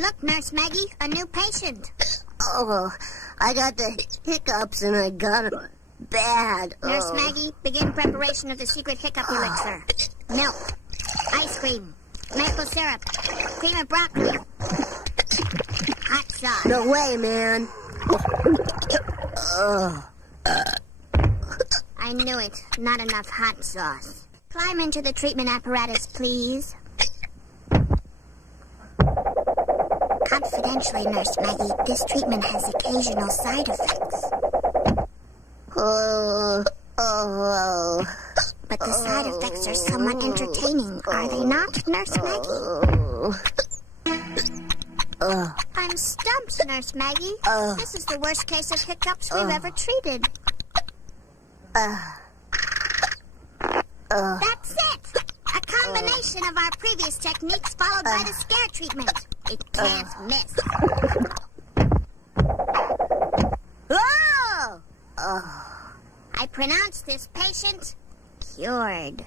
Look, Nurse Maggie, a new patient. Oh, I got the hiccups and I got them bad. Nurse Maggie, begin preparation of the secret hiccup elixir. Milk, ice cream, maple syrup, cream of broccoli, hot sauce. No way, man. I knew it. Not enough hot sauce. Climb into the treatment apparatus, please. Confidentially, Nurse Maggie, this treatment has occasional side effects. But the side effects are somewhat entertaining, are they not, Nurse Maggie? I'm stumped, Nurse Maggie. This is the worst case of hiccups we've ever treated. That's it! A combination of our previous techniques followed by the scare treatment. It can't miss. I pronounce this patient cured.